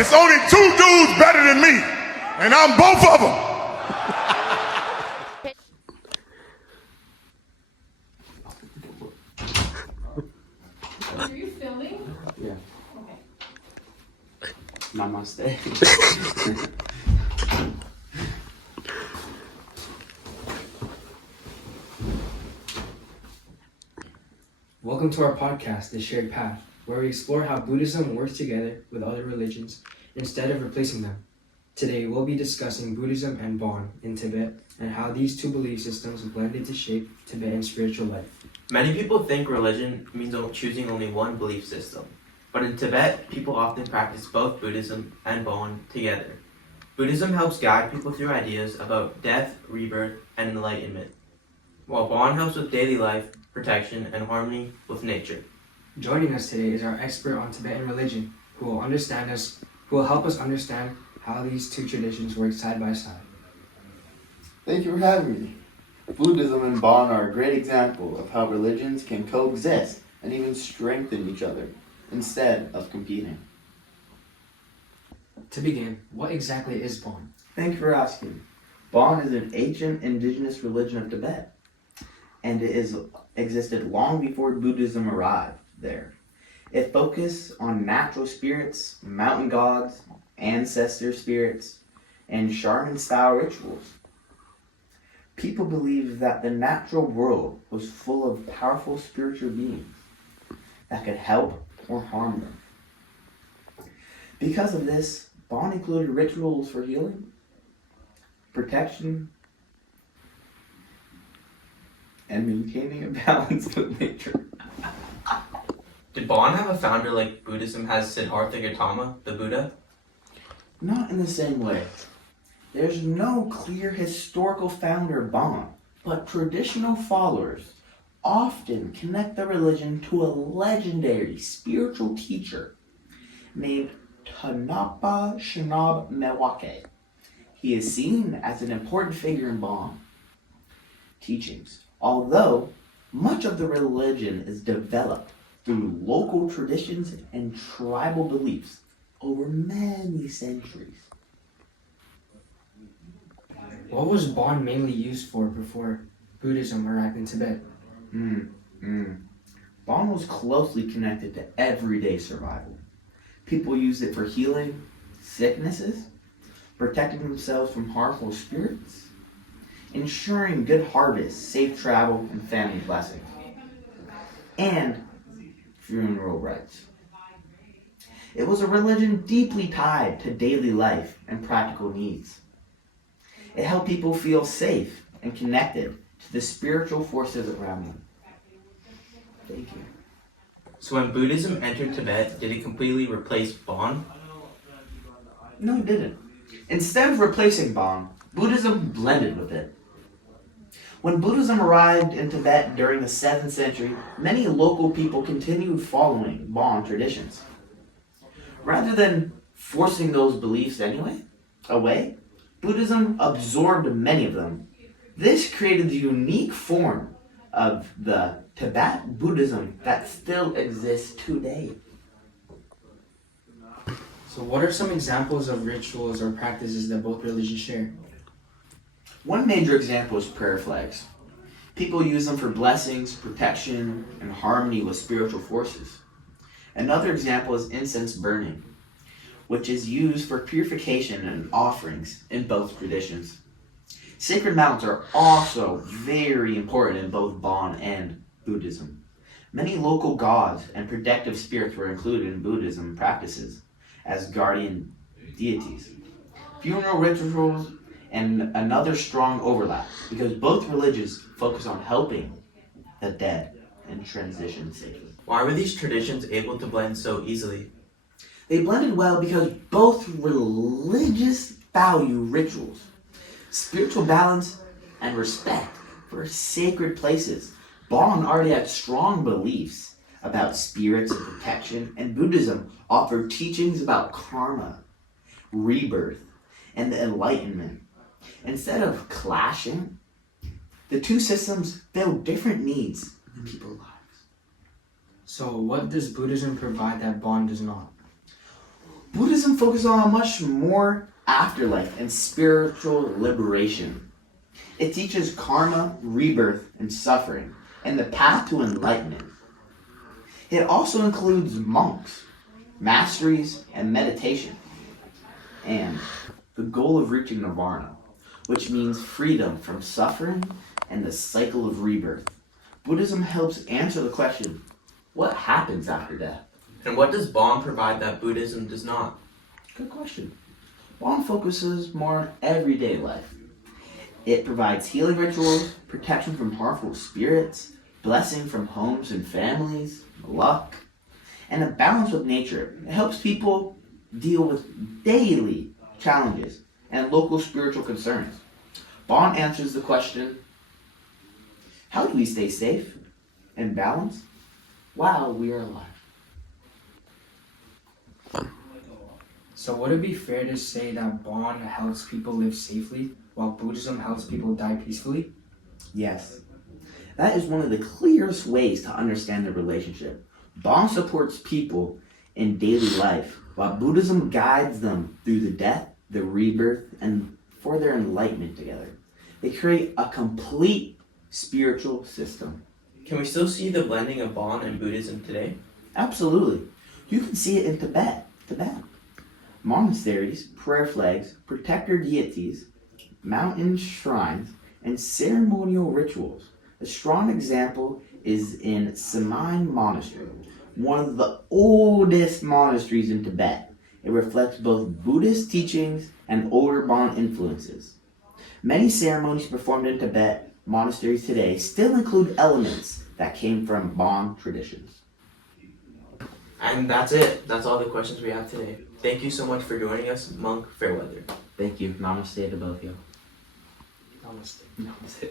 It's only two dudes better than me, and I'm both of them. Are you filming? Yeah. Okay. Namaste. Welcome to our podcast, The Shared Path, where we explore how Buddhism works together with other religions instead of replacing them. Today, we'll be discussing Buddhism and Bon in Tibet and how these two belief systems blended to shape Tibetan spiritual life. Many people think religion means choosing only one belief system, but in Tibet, people often practice both Buddhism and Bon together. Buddhism helps guide people through ideas about death, rebirth, and enlightenment, while Bon helps with daily life, protection, and harmony with nature. Joining us today is our expert on Tibetan religion, who will help us understand how these two traditions work side by side. Thank you for having me. Buddhism and Bon are a great example of how religions can coexist and even strengthen each other instead of competing. To begin, what exactly is Bon? Thank you for asking. Bon is an ancient indigenous religion of Tibet, and it has existed long before Buddhism arrived there. It focused on natural spirits, mountain gods, ancestor spirits, and shaman-style rituals. People believed that the natural world was full of powerful spiritual beings that could help or harm them. Because of this, Bon included rituals for healing, protection, and maintaining a balance with nature. Did Bon have a founder like Buddhism has Siddhartha Gautama, the Buddha? Not in the same way. There's no clear historical founder of Bon, but traditional followers often connect the religion to a legendary spiritual teacher named Tanapa Shinab Mewake. He is seen as an important figure in Bon teachings, although much of the religion is developed through local traditions and tribal beliefs over many centuries. What was Bon mainly used for before Buddhism arrived in Tibet? Bon was closely connected to everyday survival. People used it for healing sicknesses, protecting themselves from harmful spirits, ensuring good harvest, safe travel, and family blessings, and funeral rites. It was a religion deeply tied to daily life and practical needs. It helped people feel safe and connected to the spiritual forces around them. Thank you. So when Buddhism entered Tibet, did it completely replace Bon? No, it didn't. Instead of replacing Bon, Buddhism blended with it. When Buddhism arrived in Tibet during the 7th century, many local people continued following Bon traditions. Rather than forcing those beliefs away, Buddhism absorbed many of them. This created the unique form of the Tibetan Buddhism that still exists today. So what are some examples of rituals or practices that both religions share? One major example is prayer flags. People use them for blessings, protection, and harmony with spiritual forces. Another example is incense burning, which is used for purification and offerings in both traditions. Sacred mountains are also very important in both Bon and Buddhism. Many local gods and protective spirits were included in Buddhism practices as guardian deities. Funeral rituals and another strong overlap because both religions focus on helping the dead and transition safely. Why were these traditions able to blend so easily? They blended well because both religious value rituals, spiritual balance, and respect for sacred places. Bon already had strong beliefs about spirits and protection, and Buddhism offered teachings about karma, rebirth, and the enlightenment. Instead of clashing, the two systems filled different needs in people's lives. So what does Buddhism provide that Bon does not? Buddhism focuses on a much more afterlife and spiritual liberation. It teaches karma, rebirth, and suffering, and the path to enlightenment. It also includes monks, masteries, and meditation, and the goal of reaching nirvana, which means freedom from suffering and the cycle of rebirth. Buddhism helps answer the question, what happens after death? And what does Bon provide that Buddhism does not? Good question. Bon focuses more on everyday life. It provides healing rituals, protection from harmful spirits, blessing from homes and families, luck, and a balance with nature. It helps people deal with daily challenges and local spiritual concerns. Bon answers the question, how do we stay safe and balanced while we are alive? So would it be fair to say that Bon helps people live safely while Buddhism helps people die peacefully? Yes. That is one of the clearest ways to understand the relationship. Bon supports people in daily life, while Buddhism guides them through the death, the rebirth, and for their enlightenment together. They create a complete spiritual system. Can we still see the blending of Bon and Buddhism today? Absolutely. You can see it in Tibet. Monasteries, prayer flags, protector deities, mountain shrines, and ceremonial rituals. A strong example is in Samine Monastery, one of the oldest monasteries in Tibet. It reflects both Buddhist teachings and older Bon influences. Many ceremonies performed in Tibet monasteries today still include elements that came from Bon traditions. And that's it. That's all the questions we have today. Thank you so much for joining us, Monk Fairweather. Thank you. Namaste to both of you. Namaste. Namaste.